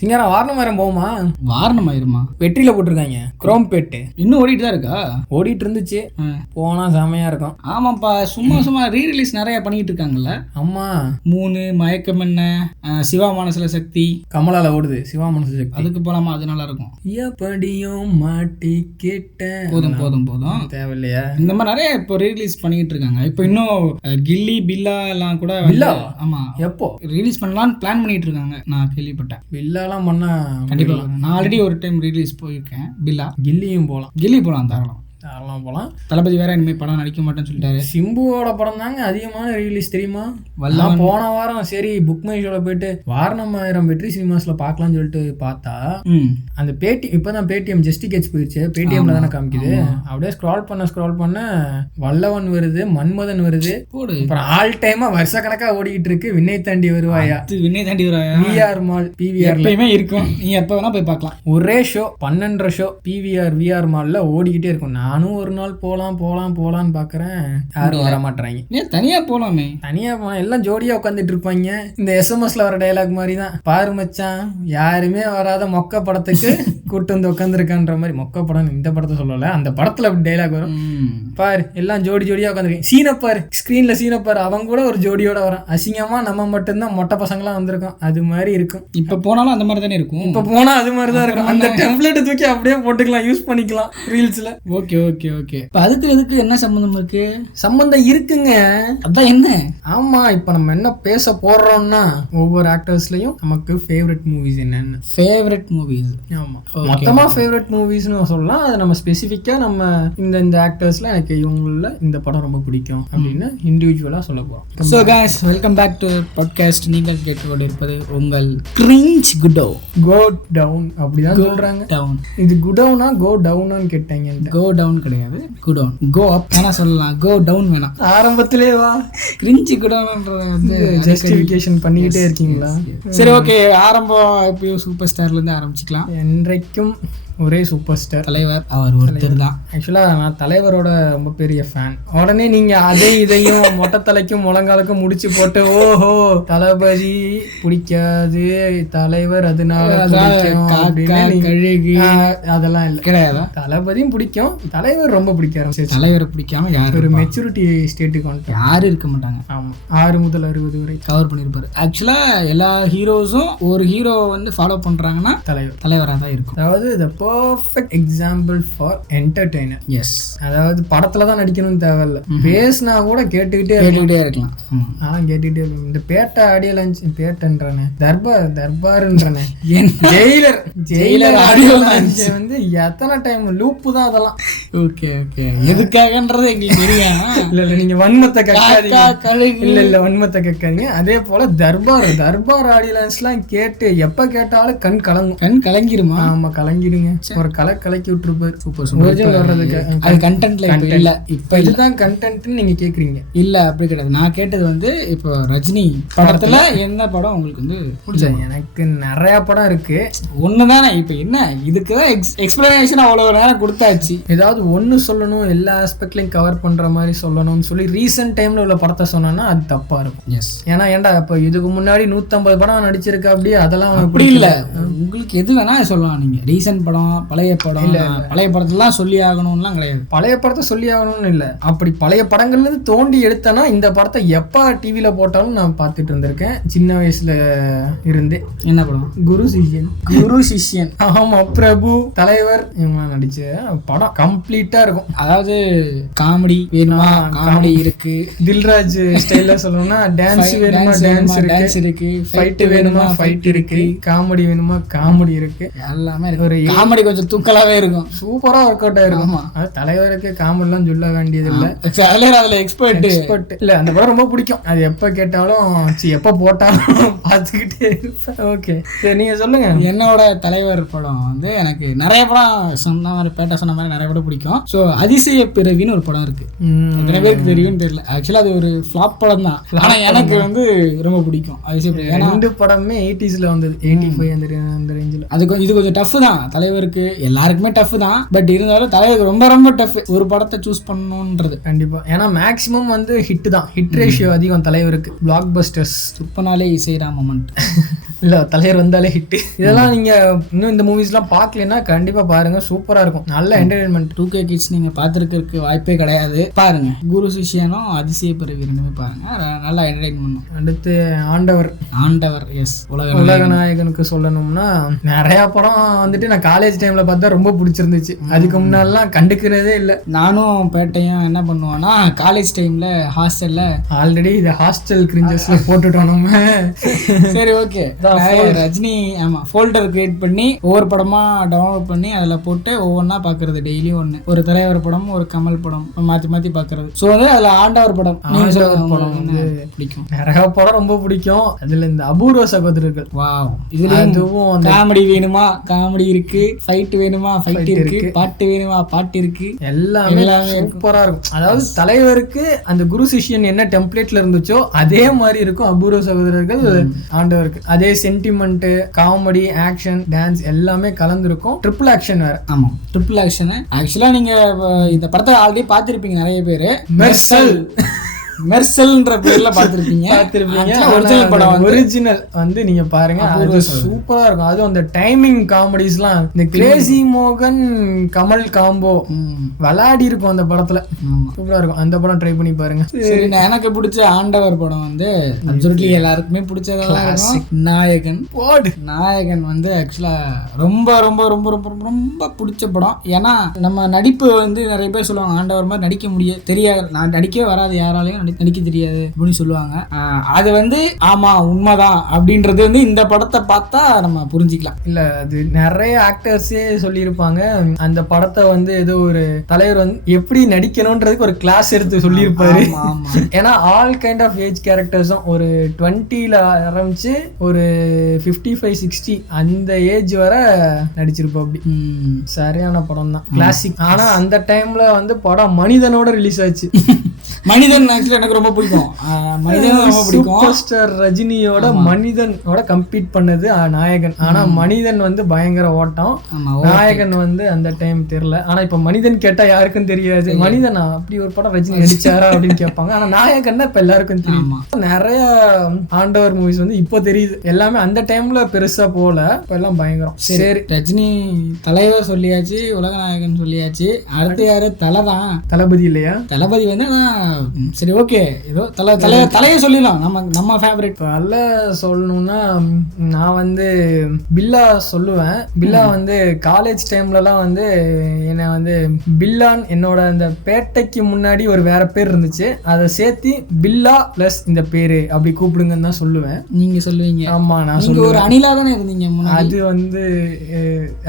சிங்காரம் வாரணமாயிரம் போகுமா? வாரணமாயிருமா? வெற்றியில போட்டிருக்காங்க குரோம்பேட்டு. இன்னும் ஓடிட்டு தான் இருக்கா? ஓடிட்டு இருந்துச்சு, போனா செமையா இருக்கும். ஆமாப்பா, சும்மா ரீரிலீஸ் நிறைய பண்ணிட்டு இருக்காங்கல்ல. ஆமா, 3, மயக்கம் என்ன, சிவா மனசுல சக்தி, கமலால ஓடுது சிவா மனசு சக்தி. அதுக்கு போலாமா? அது நல்லா இருக்கும். எப்படியும் மாட்டி கேட்டேன். போதும் தேவையில்லையா? இந்த மாதிரி நிறைய இப்போ ரீரிலீஸ் பண்ணிட்டு இருக்காங்க. இப்போ இன்னும் கில்லி பில்லா எல்லாம் கூட ஆமா எப்போ ரிலீஸ் பண்ணலாம்னு பிளான் பண்ணிட்டு இருக்காங்க. நான் கேள்விப்பட்டேன். பில்லாலாம் பண்ணா கண்டிப்பா. நான் ஆல்ரெடி ஒரு டைம் ரிலீஸ் போயிருக்கேன். பில்லா கில்லியும் போலாம். கில்லி போலாம், தாராளம் போலாம். தளபதி வேற இனிமே படம் நடிக்க மாட்டேன்னு சொல்லிட்டாரு. சிம்புவோட படம் தாங்க அதிகமான ரிலீஸ் தெரியுமா? வல்லாம் போன வாரம் சரி புக் மை ஷோல போயிட்டு வாரணமாயிரம் வெற்றி சினிமாஸ்ல பாக்கலாம்னு சொல்லிட்டு பார்த்தா அந்த பேடி இப்பதான் பேடிஎம் ஜஸ்டிகேட்ஸ் போயிடுச்சு. பேடிஎம்ல தானே காமிக்குது. அப்படியே ஸ்க்ரால் பண்ண வல்லவன் வருது, மன்மதன் வருது, அப்புறம் ஆல் டைமா வருஷ கணக்கா ஓடிக்கிட்டு இருக்கு விண்ணை தாண்டி வருவாயா. விஆர் மால் பிவிஆர்ல இருக்கும். நீ எப்ப வேணா போய் பார்க்கலாம். ஒரே ஷோ 12 ஷோ பிவிஆர் விஆர் மால்ல ஓடிக்கிட்டே இருக்கும். நானும் ஒரு நாள் போலான்னு பாக்குறேன், யாரும் வர மாட்டாங்க. ஏன் தனியா போலாமே? தனியா போனா எல்லாம் ஜோடியா உட்காந்துட்டு இருப்பாங்க. இந்த எஸ்எம்எஸ்ல வர டயலாக் மாதிரி தான், பாரு மச்சான் யாருமே வராத மொக்க படத்துக்கு கூட்டு வந்து உட்காந்துருக்கான்ற மாதிரி. மொக்க படம் இந்த படத்தை சொல்லல, அந்த படத்துல டயலாக் வரும். பாரு எல்லாம் ஜோடியா உட்காந்துருக்கேன், சீனப்பாரு ஸ்கிரீன்ல சீனப்பாரு, அவங்க கூட ஒரு ஜோடியோட வரும். அசிங்கமா நம்ம மட்டும்தான் மொட்டை பசங்களாம் வந்திருக்கோம். அது மாதிரி இருக்கும். இப்ப போனாலும் அந்த மாதிரி தானே இருக்கும். இப்ப போனா அது மாதிரிதான் இருக்கும். அந்த டெம்ப்ளேட் தூக்கி அப்படியே போட்டுக்கலாம், யூஸ் பண்ணிக்கலாம் ரீல்ஸ்ல. ஓகே. அதுக்கு என்ன சம்பந்தம் இருக்கு? சம்பந்தம் இருக்குங்க. அதான் என்ன? ஆமா, இப்ப நம்ம என்ன பேச போறோம்னா ஒவ்வொரு ஆக்டர்ஸ்லயும் நமக்கு ஃபேவரட் மூவிஸ் என்னன்னு. Favourite movies? ஆமா, மொத்தமா ஃபேவரட் மூவிஸ்னு சொல்லலாம். அது நம்ம ஸ்பெசிஃபிக்கா நம்ம இந்த ஆக்டர்ஸ்ல எனக்கு இவங்கள இந்த படம் ரொம்ப பிடிக்கும் அப்படின்னு இண்டிவிஜுவலா சொல்ல போறோம். So guys, welcome back to podcast. நீங்கள் கேட்டுக்கொண்டிருப்பது உங்கள் கிரிஞ்ச் குடோ. கோ டவுன் அப்படிதான் சொல்றாங்க. டவுன். இது குடவுனா கோ டவுனான்னு கேட்டாங்க. கோ டவுன் கிடையாது, குடவுன். கோ அப் வேணா சொல்லலாம், கோ டவுன் வேணாம். ஆரம்பத்திலே வா கிரிஞ்ச் குடவுன்ன்றது வந்து ஜஸ்டிஃபிகேஷன் பண்ணிக்கிட்டே இருக்கீங்களா? சரி, ஓகே. ஆரம்பம் எப்பயும் சூப்பர் ஸ்டார்ல இருந்து ஆரம்பிச்சுக்கலாம். என்றைக்கும் ஒரே சூப்பர் ஸ்டார் தலைவர், அவர் ஒருத்தர் தான். ஆக்சுவலா நான் தலைவரோட ரொம்ப பெரிய ஃபேன். உடனே நீங்க இதையும் மொட்டை தலைக்கும் முழங்காலுக்கும் முடிச்சு போட்டு ஓஹோ தளபதி பிடிக்காது தலைவர் அதனால அதெல்லாம் இல்ல, கிடையாது. தளபதியும் பிடிக்கும், தலைவர் ரொம்ப பிடிக்காது. தலைவரை பிடிக்காம யாரும் ஒரு மெச்சூரிட்டி ஸ்டேட்டுக்கு வந்து யாரும் இருக்க மாட்டாங்க. ஆமா, 6 முதல் 60 வரை கவர் பண்ணிருப்பாரு. ஆக்சுவலா எல்லா ஹீரோஸும் ஒரு ஹீரோ வந்து ஃபாலோ பண்றாங்கன்னா தலைவராக தான் இருக்கும். அதாவது perfect example for entertainer. Yes. அதாவது படத்துல தான் நடிக்கணும்னு தேவையில்ல, பேசினா கூட கேட்டுக்கிட்டே இருக்கலாம். கேட்டுக்கிட்டே இருக்கும். இந்த பேட்டை ஆடியோ லான்ச், பேட்டன்றானே தர்பார்ன்றானே ஜெயிலர் ஆடியோ லான்ச் வந்து எத்தனை டைம் லூப்பு தான் அதெல்லாம். ஓகே எதுக்காகன்றது எங்களுக்கு தெரியும். இல்ல நீங்க வன்மத்தை கக்காதீங்க. இல்ல வன்மத்தை கக்காதீங்க. அதே போல தர்பார் ஆடியோ லான்ச்லாம் கேட்டு எப்ப கேட்டாலும் கண் கலங்கிருமா? ஆமா, கலங்கிடுங்க. ஒரு கலக்கி விட்டுருப்பாரு. சூப்பர் வர்றதுக்கு அது கண்டென்ட்ல இல்ல. இப்ப இதுதான் கண்டென்ட்னு நீங்க கேக்குறீங்க. இல்ல அப்படி கிடையாது. நான் கேட்டது வந்து இப்போ ரஜினி படத்துல என்ன படம் உங்களுக்கு வந்து பிடிச்சது? எனக்கு நிறைய படம் இருக்கு. ஒண்ணுதானே இப்ப என்ன இதுக்குதான் எக்ஸ்பிளனேஷன் அவ்வளவு நேரம் கொடுத்தாச்சு. ஏதாவது ஒண்ணு சொல்லணும், எல்லா ஆஸ்பெக்ட்லயும் கவர் பண்ற மாதிரி சொல்லணும்னு சொல்லி ரீசெண்ட் டைம்ல உள்ள படத்தை சொன்னா அது தப்பா இருக்கும். எஸ், ஏன்டா இப்ப இதுக்கு முன்னாடி 150 படம் நடிச்சிருக்க அப்படி அதெல்லாம் அப்படி இல்ல. உங்களுக்கு எது வேணா சொல்லலாம். நீங்க ரீசெண்ட் படம், பழைய படம், இல்ல பழைய படத்தெல்லாம் சொல்லி ஆகணும்லாம் கிடையாது. பழைய படத்தை சொல்லி ஆகணும்னு இல்ல, அப்படி பழைய படங்கள்ல இருந்து தோண்டி எடுத்தனா இந்த படத்தை எப்ப டிவில போட்டாலும் நான் பார்த்துட்டு இருந்திருக்கேன் சின்ன வயசுல இருந்து. என்ன படம்? குரு சிஷ்யன். ஆமா, பிரபு, தலைவர் இவங்க நடிச்ச படம் கம்ப்ளீட்டா இருக்கும். அதாவது காமெடி வேணுமா காமெடி இருக்கு, தில்ராஜ் ஸ்டைல்ல சொல்லணும்னா டான்ஸ் வேணுமா டான்ஸ் இருக்கு, ஃபைட் வேணுமா ஃபைட் இருக்கு, காமெடி வேணுமா காமெடி இருக்கு, எல்லாமே இருக்கு. ஒரு காமெடி கொஞ்சம் தூக்கலாவே இருக்கும், சூப்பரா ஒர்க் அவுட் ஆயிருக்கும். தலைவருக்கு காமெடி எல்லாம் சொல்ல வேண்டியது இல்ல, தலைவர் அதுல எக்ஸ்பர்ட் இல்ல. அந்த படம் ரொம்ப பிடிக்கும். அது எப்ப கேட்டாலும் எப்ப போட்டாலும் பார்த்துக்கிட்டே இருப்பேன். ஓகே, சரி நீங்க சொல்லுங்க. என்னோட தலைவர் படம் வந்து எனக்கு நிறைய படம் சொன்ன மாதிரி பேட்டா சொன்ன மாதிரி நிறைய படம் பிடிக்கும். ஸோ அதிசய பிறவின்னு ஒரு படம் இருக்கு. எத்தனை பேருக்கு தெரியும்னு தெரியல. ஆக்சுவலா அது ஒரு ஃபிளாப் படம் தான், ஆனா எனக்கு வந்து ரொம்ப பிடிக்கும் அதிசய பிறவி. 2 படமே 80s வந்தது, 85 அந்த ரேஞ்சில். இது கொஞ்சம் டஃப் தான். தலைவர் தலைவருக்கு எல்லாருக்குமே டஃப் தான், பட் இருந்தாலும் தலைவருக்கு ரொம்ப ரொம்ப டஃப் ஒரு படத்தை சூஸ் பண்ணணும்ன்றது. கண்டிப்பா, ஏன்னா மேக்ஸிமம் வந்து ஹிட் தான், ஹிட் ரேஷியோ அதிகம் தலைவருக்கு. பிளாக் பஸ்டர்ஸ் துப்பனாலே இசைரா மொமெண்ட் இல்ல, தலைவர் வந்தாலே ஹிட். இதெல்லாம் நீங்க இன்னும் இந்த மூவிஸ்லாம் பார்க்கலன்னா கண்டிப்பா பாருங்க, சூப்பரா இருக்கும், நல்ல என்டர்டைன்மெண்ட். 2K கிட்ஸ் நீங்க பார்த்துருக்கிறதுக்கு வாய்ப்பே கிடையாது, பாருங்க. குரு சிஷ்யனும் அதிசய பிறவி ரெண்டுமே பாருங்க, நல்லா என்டர்டைன் பண்ணும். அடுத்து ஆண்டவர். எஸ், உலக நாயகனுக்கு சொல்லணும்னா நிறைய படம் வந்துட்டு நான் காலேஜ் டைம்ல பார்த்தா ரொம்ப பிடிச்சிருந்துச்சு. அதுக்கு முன்னாடிலாம் கண்டுக்கிறதே இல்லை. நானும் பேட்டையும் என்ன பண்ணுவோம்னா காலேஜ் டைம்ல ஹாஸ்டல்ல ஆல்ரெடி இதை ஹாஸ்டல் கிரிஞ்சஸ்ல போட்டுட்டோம் நம்ம. சரி, ஓகே. ரஜினி ஆமா ஃபோல்டர் கிரியேட் பண்ணி ஒவ்வொரு படமா டவுன்லோட் பண்ணி அதுல போட்டு ஒவ்வொன்னா பாக்குறது. டெய்லி ஒண்ணு, ஒரு தலைவர் படம், ஒரு கமல் படம் மாத்தி மாத்தி பாக்குறது. சோ வந்து அதுல ஆண்டவர் படம் வந்து பிடிக்கும், நிறைய படம் ரொம்ப பிடிக்கும். அதுல இந்த அபூர்வ சகோதரர்கள், வாவ், இதுல காமெடி வேணுமா காமெடி இருக்கு, ஃபைட் வேணுமா ஃபைட் இருக்கு, பாட்டு வேணுமா பாட்டு இருக்கு, எல்லாமே சூப்பரா இருக்கும். அதாவது தலைவருக்கு அந்த குரு சிஷ்யன் என்ன டெம்ப்ளேட்ல இருந்துச்சோ அதே மாதிரி இருக்கும் அபூர்வ சகோதரர்கள் ஆண்டவருக்கு. அதே சென்டிமெண்ட், காமெடி, ஆக்ஷன், டான்ஸ் எல்லாமே கலந்துருக்கும். ட்ரிபிள் ஆக்ஷன் வேற. ஆமா, ட்ரிபிள் ஆக்ஷன். ஆக்சுவலா நீங்க இந்த படத்தை ஆல்ரெடி பார்த்திருப்பீங்க நிறைய பேரு. மெர்சல்ன்ற பேர்ல பாத்திருப்பீங்க. ஒரிஜினல் படம் ஒரிஜினல் வந்து நீங்க பாருங்க, அது சூப்பரா இருக்கும். அதுவும் அந்த டைமிங் காமெடிஸ்லாம், இந்த கிரேசி மோகன் கமல் காம்போ விளையாடி இருக்கும் அந்த படத்துல, சூப்பரா இருக்கும். அந்த படம் ட்ரை பண்ணி பாருங்க. சரி, எனக்கு பிடிச்ச ஆண்டவர் படம் வந்து அப்சல்யூட்லி எல்லாருக்குமே பிடிச்சதெல்லாம் நாயகன். நாயகன் வந்து ஆக்சுவலா ரொம்ப ரொம்ப ரொம்ப ரொம்ப ரொம்ப பிடிச்ச படம். ஏன்னா நம்ம நடிப்பு வந்து நிறைய பேர் சொல்லுவாங்க ஆண்டவர் மாதிரி நடிக்க முடியாது, தெரியாது, நான் நடிக்கவே வராது, யாராலையும் நடிக்க தெரியாது அப்படின்னு சொல்லுவாங்க. அது வந்து ஆமா உண்மைதான் அப்படின்றது வந்து இந்த படத்தை பார்த்தா நம்ம புரிஞ்சுக்கலாம். இல்ல, அது நிறைய ஆக்டர்ஸே சொல்லியிருப்பாங்க, அந்த படத்தை வந்து ஏதோ ஒரு தலைவர் வந்து எப்படி நடிக்கணும்ன்றதுக்கு ஒரு கிளாஸ் எடுத்து சொல்லியிருப்பாரு. ஏன்னா ஆல் கைண்ட் ஆஃப் ஏஜ் கேரக்டர்ஸும் ஒரு 20ல ஆரம்பிச்சு ஒரு 55-60 அந்த ஏஜ் வரை நடிச்சிருப்போம். அப்படி சரியான படம் தான், கிளாசிக். ஆனா அந்த டைம்ல வந்து படம் மனிதனோட ரிலீஸ் ஆச்சு. மனிதன் ஆக்சுவலி எனக்கு ரொம்ப பிடிக்கும். மனிதன் ரொம்ப பிடிக்கும். சூப்பர் ஸ்டார் ரஜினியோட மனிதனோட கம்பீட் பண்ணது நாயகன். ஆனா மனிதன் வந்து பயங்கர ஓட்டம், நாயகன் வந்து அந்த டைம் தெரியல. ஆனா இப்ப மனிதன் கேட்டா யாருக்கும் தெரியாது, மனிதனா அப்படி ஒரு படம் ரஜினி நடிச்சாரா அப்படின்னு கேட்பாங்க. ஆனா நாயகன் இப்ப எல்லாருக்கும் தெரியும். நிறைய ஆண்டவர் மூவிஸ் வந்து இப்போ தெரியுது, எல்லாமே அந்த டைம்ல பெருசா போல, இப்ப எல்லாம் பயங்கரம். சரி, ரஜினி தலைவர் சொல்லியாச்சு, உலக நாயகன் சொல்லியாச்சு, அடுத்து யாரு? தலைதான். தளபதி இல்லையா? தளபதி வந்து சரி, ஓகே, ஏதோ தலையை சொல்லிடலாம். நம்ம ஃபேவரட் தலை சொல்லணும்னா நான் வந்து பில்லா சொல்லுவேன். பில்லா வந்து காலேஜ் டைம்லலாம் வந்து என்னை வந்து பில்லான், என்னோட அந்த பேட்டைக்கு முன்னாடி ஒரு வேற பேர் இருந்துச்சு, அதை சேர்த்து பில்லா பிளஸ் இந்த பேரு அப்படி கூப்பிடுங்கன்னு தான் சொல்லுவேன். நீங்க சொல்லுவீங்க? ஆமா, நான் ஒரு அணிலா தானே இருந்தீங்க. அது வந்து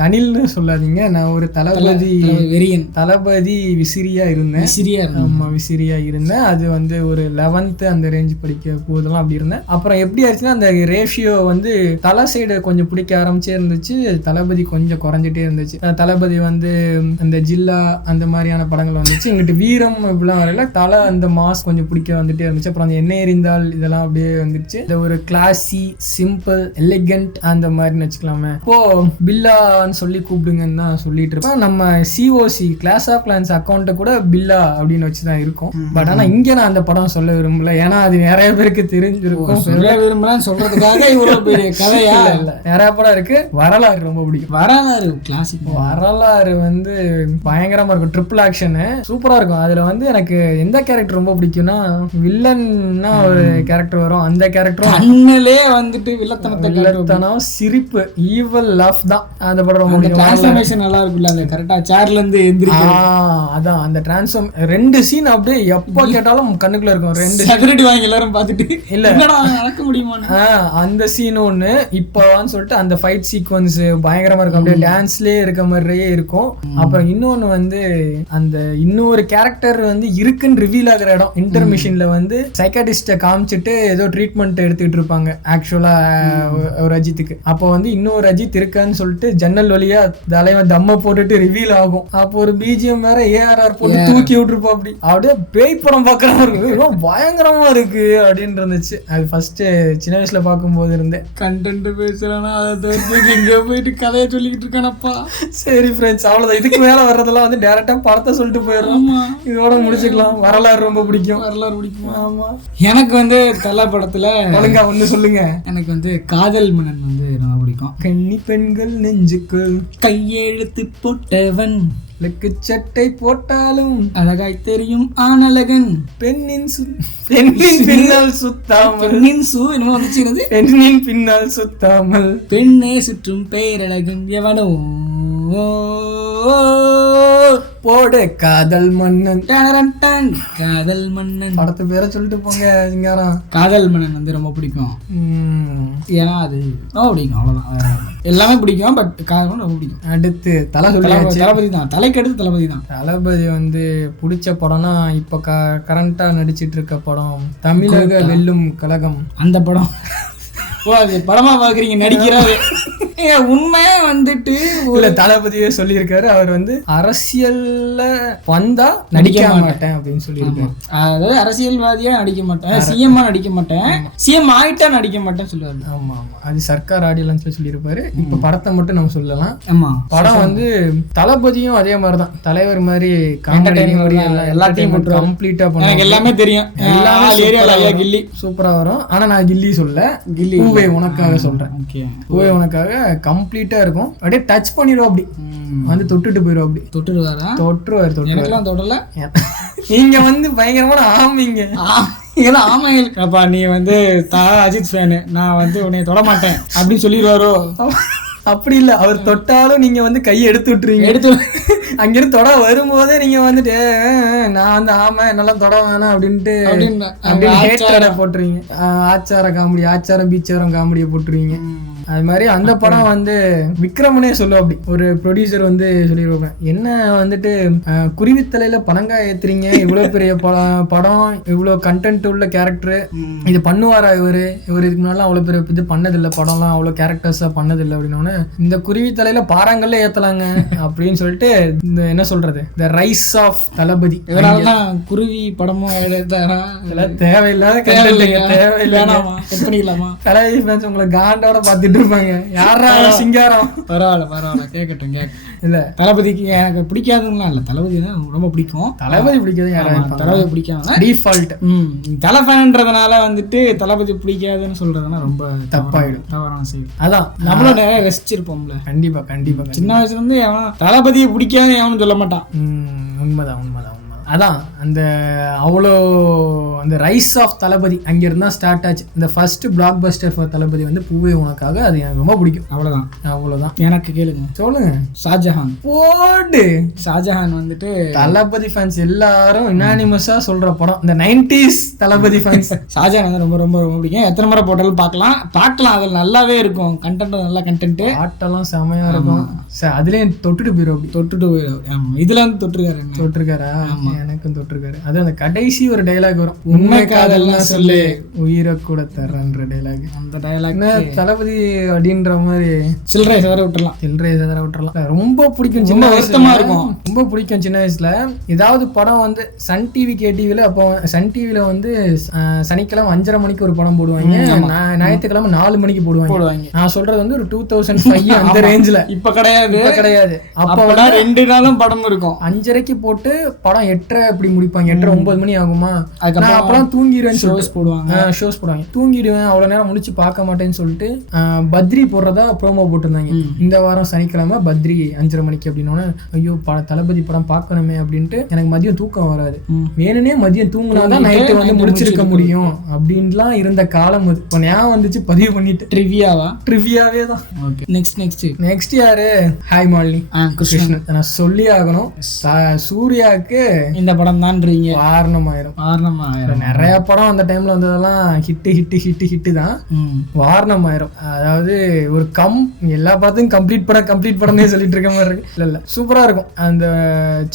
அணில்னு சொல்லாதீங்க, நான் ஒரு தளபதி வெறியன், தளபதி விசிறியா இருந்தேன். ஆமா, விசிறியா இருந்தேன். அது வந்து ஒரு 11th அந்த ரேஞ்ச் படிக்க போதெல்லாம் அப்படி இருந்தேன். அப்புறம் எப்படி ஆச்சுன்னா அந்த ரேஷியோ வந்து தலை சைடு கொஞ்சம் பிடிக்க ஆரம்பிச்சே இருந்துச்சு, தளபதி கொஞ்சம் குறைஞ்சிட்டே இருந்துச்சு. தளபதி வந்து அந்த ஜில்லா அந்த மாதிரியான படங்கள் வந்துச்சு, இங்கிட்டு வீரம் இப்படிலாம் வரையில தலை அந்த மாஸ் கொஞ்சம் பிடிக்க வந்துட்டே இருந்துச்சு. அப்புறம் அந்த எண்ணெய் எறிந்தால் இதெல்லாம் அப்படியே வந்துருச்சு. இந்த ஒரு கிளாசி, சிம்பிள், எலிகண்ட் அந்த மாதிரி வச்சுக்கலாமே. இப்போ பில்லான்னு சொல்லி கூப்பிடுங்கன்னு தான் சொல்லிட்டு இருப்பேன். நம்ம COC கிளாஸ் ஆஃப் கிளான்ஸ் அக்கௌண்ட்டை கூட பில்லா அப்படின்னு வச்சுதான் இருக்கும். பட் ஆனா இங்க நான் அந்த படம் சொல்ல விரும்பல, ஏன்னா அது நிறைய பேருக்கு தெரிஞ்சிருக்கும். சொல்ல விரும்பலாம் சொல்றதுக்காக இவ்வளவு பெரிய கதையா? இல்ல, நிறைய படம் இருக்கு. வரலாறு ரொம்ப பிடிக்கும். வரலாறு கிளாசிக். வரலாறு வந்து பயங்கரமா இருக்கும், ட்ரிபிள் ஆக்ஷன் சூப்பரா இருக்கும். அதுல வந்து எனக்கு எந்த கேரக்டர் ரொம்ப பிடிக்கும்னா வில்லன்னா ஒரு கேரக்டர் வரும், அந்த கேரக்டரும் அண்ணலே வந்துட்டு வில்லத்தனம், சிரிப்பு, ஈவல் லவ் தான் அந்த படம் ரொம்ப பிடிக்கும். டிரான்ஸ்ஃபர்மேஷன் நல்லா இருக்குல்ல, அந்த கரெக்டா சேர்ல இருந்து எந்திரிக்கிறது. அதான் அந்த டிரான்ஸ்ஃபார்ம் 2 சீன் அப்படியே எப்ப கேட்டாலும் கண்ணுக்குள்ள இருக்கும். 2 செக்யூரிட்டி வாங்கி எல்லாரும் பார்த்துட்டு இல்ல நடக்க முடியுமா அந்த சீன் ஒண்ணு. இப்போன்னு சொல்லிட்டு அந்த ஃபைட் சீக்வன்ஸ் பயங்கரமா இருக்கும், அப்படியே டான்ஸ்லயே இருக்க மாதிரியே இருக்கும். அப்புறம் இன்னொன்னு வந்து அந்த இன்னொரு கேரக்டர் வந்து இருக்குன்னு ரிவீல் ஆகிற இடம் இன்டர்மிஷன்ல வந்து சைக்காட்டிஸ்ட காமிச்சிட்டு ஏதோ ட்ரீட்மெண்ட் எடுத்துக்கிட்டு இருப்பாங்க ஆக்சுவலா ஒரு அஜித்துக்கு. அப்போ வந்து இன்னொரு அஜித் இருக்கான்னு சொல்லிட்டு ஜன்னல் வழியா தலைவன் தம்ம போட்டுட்டு ரிவீல் ஆகும். அப்போ ஒரு BGM வேற ARR போட்டு தூக்கி விட்டுருப்போம். அப்படியே பேய் படம் பார்க்குற மாதிரி இருக்கு, இவ்வளோ பயங்கரமா இருக்கு அப்படின்னு இருந்துச்சு. அது ஃபர்ஸ்ட் சின்ன வயசுல பார்க்கும்போது இருந்தேன். கண்டென்ட் பேசுறானா அதை இங்கே போயிட்டு கதையை சொல்லிக்கிட்டு இருக்கானப்பா. சரி ஃப்ரெண்ட்ஸ், அவ்வளோதான். இதுக்கு மேலே வர்றதெல்லாம் வந்து டேரக்டா படத்தை சொல்லிட்டு போயிடலாம். இதோட முடிச்சுக்கலாம். வரலாறு ரொம்ப பிடிக்கும். வரலாறு பிடிக்கும். ஆமா, எனக்கு வந்து தலை படத்துல ஒழுங்கா ஒண்ணு சொல்லுங்க. எனக்கு வந்து காதல் மன்னன் வந்து ரொம்ப பிடிக்கும். கன்னி பெண்கள் நெஞ்சுக்குள் கையெழுத்து போட்டவன் லக்கு சட்டை போட்டாலும் அழகாய் தெரியும் ஆனழகன். பெண்ணின் பின்னால் சுத்தாமல், பெண்ணின் என்னமோ வந்துச்சு, பெண்ணின் பின்னால் சுத்தாமல் பெண்ணே சுற்றும் பேரழகன் எவனோ போடு காதல் மன்னன். காதல் மன்னன் படத்து பேரை சொல்லிட்டு போங்க சிங்காரம். காதல் மன்னன் வந்து ரொம்ப பிடிக்கும். ஏன்னா அது ரொம்ப பிடிக்கும், அவ்வளவுதான். எல்லாமே பிடிக்கும், பட் காதல் மன்னன் ரொம்ப பிடிக்கும். அடுத்து தளபதி தான். தலைக்கு அடுத்து தளபதி தான். தளபதி வந்து பிடிச்ச படம்னா இப்ப கரண்டா நடிச்சிட்டு இருக்க படம் தமிழக வெல்லும் கழகம். அந்த படம் அது படமா பாக்குறீங்க, நடிக்கிறாரு. உண்மையா வந்துட்டு இல்ல, தளபதியே சொல்லியிருக்காரு, அவர் வந்து அரசியல்ல வந்தா நடிக்க மாட்டேன் அப்படின்னு சொல்லியிருக்காரு. அதாவது அரசியல்வாதியா நடிக்க மாட்டேன், சிஎம் நடிக்க மாட்டேன், சிஎம் ஆயிட்டா நடிக்க மாட்டேன்னு சொல்லுவாரு. ஆமா ஆமா, அது சர்க்கார் ஆடியன்ஸ்ல சொல்லியிருப்பாரு. இப்ப படத்தை மட்டும் நம்ம சொல்லலாம். ஆமா, படம் வந்து தளபதியும் அதே மாதிரிதான், தலைவர் மாதிரி எல்லாத்தையும் கம்ப்ளீட்டா பண்ணுவாங்க. எல்லாமே தெரியும், கில்லி சூப்பரா வரும். ஆனா நான் கில்லி சொல்ல, கில்லி உனக்காக சொல்றேன். பூவே உனக்காக கம்ப்ளீட்டா இருக்கும். அப்படியே டச் பண்ணிடுவோம், அப்படி வந்து தொட்டுட்டு போயிடும். அப்படி தொட்டுருவாரு. தொடல நீங்க வந்து பயங்கரமான ஆமைங்க. ஆமாப்பா, நீ வந்து அஜித் ஃபேனு, நான் வந்து உன்னை தொட மாட்டேன் அப்படின்னு சொல்லிடுவாரோ? அப்படி இல்ல, அவர் தொட்டாலும் நீங்க வந்து கையை எடுத்து விட்டுருவீங்க. அங்கிருந்து தொட வரும்போதே நீங்க வந்துட்டு நான் வந்து ஆமா என்னெல்லாம் தொட வேணாம் அப்படின்ட்டு போட்டுருவீங்க. ஆச்சார காமெடி, ஆச்சாரம் பீச்சாரம் காமெடியை போட்டுருவீங்க. அது மாதிரி அந்த படம் வந்து விக்ரமனே சொல்லுவோம். அப்படி ஒரு ப்ரொடியூசர் வந்து சொல்லிடுவாங்க, என்ன வந்துட்டு குருவித்தலையில பனங்காய் ஏத்துறீங்க, இவ்வளவு பெரிய படம், இவ்வளவு கண்டென்ட் உள்ள கேரக்டர், இது பண்ணுவாரா இவரு இதுக்கு முன்னாடி அவ்வளவு பெரிய இது பண்ணதில்லை, படம்லாம் அவ்வளவு கேரக்டர்ஸா பண்ணதில்லை அப்படின்னோன்னு இந்த குருவித்தலையில பாறாங்கல்ல ஏத்தலாங்க அப்படின்னு சொல்லிட்டு இந்த என்ன சொல்றது, த ரைஸ் ஆஃப் தளபதி. குருவி படமும் தேவையில்லாத தளபதி ஃபேன்ஸ் உங்களை காண்டோட பாத்துட்டு இருப்பாங்க. யாரா சிங்காரம்? பரவாயில்ல கேட்கட்டும். இல்ல, தளபதிக்கு எனக்கு பிடிக்காதுன்னா இல்ல, தளபதி தான் ரொம்ப பிடிக்கும். தளபதி பிடிக்காது, தளபதி பிடிக்காம டிஃபால்ட். தலை ஃபேன்றதுனால வந்துட்டு தளபதி பிடிக்காதுன்னு சொல்றதுன்னா ரொம்ப தப்பாயிடும், தவறான செய்தி. அதான் நம்மளும் நிறைய ரசிச்சிருப்போம்ல. கண்டிப்பா. சின்ன வயசுல இருந்து தளபதியை பிடிக்காது எவனும் சொல்ல மாட்டான். உண்மைதான். அதான் அந்த அவ்வளோ அந்த ரைஸ் ஆஃப் தளபதி அங்கிருந்தா ஸ்டார்ட் ஆச்சு. இந்த ஃபர்ஸ்ட் பிளாக் பஸ்டர் ஃபார் தளபதி வந்து பூவே உனக்காக, அது எனக்கு ரொம்ப பிடிக்கும். அவ்வளவுதான். எனக்கு கேளுங்க, சொல்லுங்க. ஷாஜஹான் போடு. ஷாஜஹான் வந்துட்டு தளபதி ஃபேன்ஸ் எல்லாரும் யுனானிமஸா சொல்ற படம், இந்த 90s தளபதி ஃபேன்ஸ். ஷாஜஹான் வந்து ரொம்ப ரொம்ப ரொம்ப பிடிக்கும். எத்தனை முறை போட்டாலும் பார்க்கலாம். அதில் நல்லாவே இருக்கும், கண்டென்ட் நல்ல கண்டென்ட், பாட்டெல்லாம் செமையா இருக்கும். அதுலயும் தொட்டுட்டு போயிடும். இதுல வந்து தொட்டிருக்காரா? எனக்கும் தொட்டிருக்காரு. அது அந்த கடைசி ஒரு டைலாக் வரும், உண்மை காதல்னா சொல்லு உயிரை கூட தர்றன்ற டைலாக். அந்த டைலாக் தளபதி அப்படின்ற மாதிரி சில்லறை சேதற விட்டுறலாம். ரொம்ப பிடிக்கும். சின்ன வருத்தமா இருக்கும், ரொம்ப பிடிக்கும். சின்ன வயசுல ஏதாவது படம் வந்து சன் டிவி கேடிவில, அப்போ சன் டிவில வந்து சனிக்கிழமை 5:30 மணிக்கு ஒரு படம் போடுவாங்க, ஞாயிற்றுக்கிழமை 4 மணிக்கு போடுவாங்க. நான் சொல்றது வந்து ஒரு 2005 அந்த ரேஞ்சில. இப்ப கிடையாது. அப்ப 2 நாளும் படம் இருக்கும். 5:30க்கு போட்டு படம் 8:30 அப்படி முடிப்பாங்க. 8:30-9 மணி ஆகுமா, அப்பெல்லாம் தூங்கிடுவேன். ஷோஸ் போடுவாங்க. தூங்கிடுவேன், அவ்வளவு நேரம் முடிச்சு பார்க்க மாட்டேன்னு சொல்லிட்டு பத்ரி போடுறதா ப்ரோமோ போட்டிருந்தாங்க. இந்த வாரம் சனிக்கிழமை பத்ரி 5:30 மணிக்கு அப்படின்னோன்னு, ஐயோ தளபதி படம் பார்க்கணுமே அப்படின்ட்டு எனக்கு மதியம் தூக்கம் வராது. வேணுனே மதியம் தூங்கினாதான் நைட்டு வந்து முடிச்சிருக்க முடியும் அப்படின்லாம் இருந்த காலம் அது. இப்போ ஞாபகம் வந்துச்சு, பதிவு பண்ணிட்டு. ட்ரிவியாவே தான். நெக்ஸ்ட் யாரு? ஹாய் மாலினி கிருஷ்ணன். நான் சொல்லி ஆகணும், சூர்யாவுக்கு இந்த படம் தான் வாரணமாயிரம். நிறைய படம் அந்த டைம்ல வந்ததெல்லாம் ஹிட் தான். வாரணமாயிரம் அதாவது ஒரு எல்லா படத்தையும் கம்ப்ளீட் படமே சொல்லிட்டு இருக்க மாதிரி இருக்கு. இல்ல சூப்பரா இருக்கும். அந்த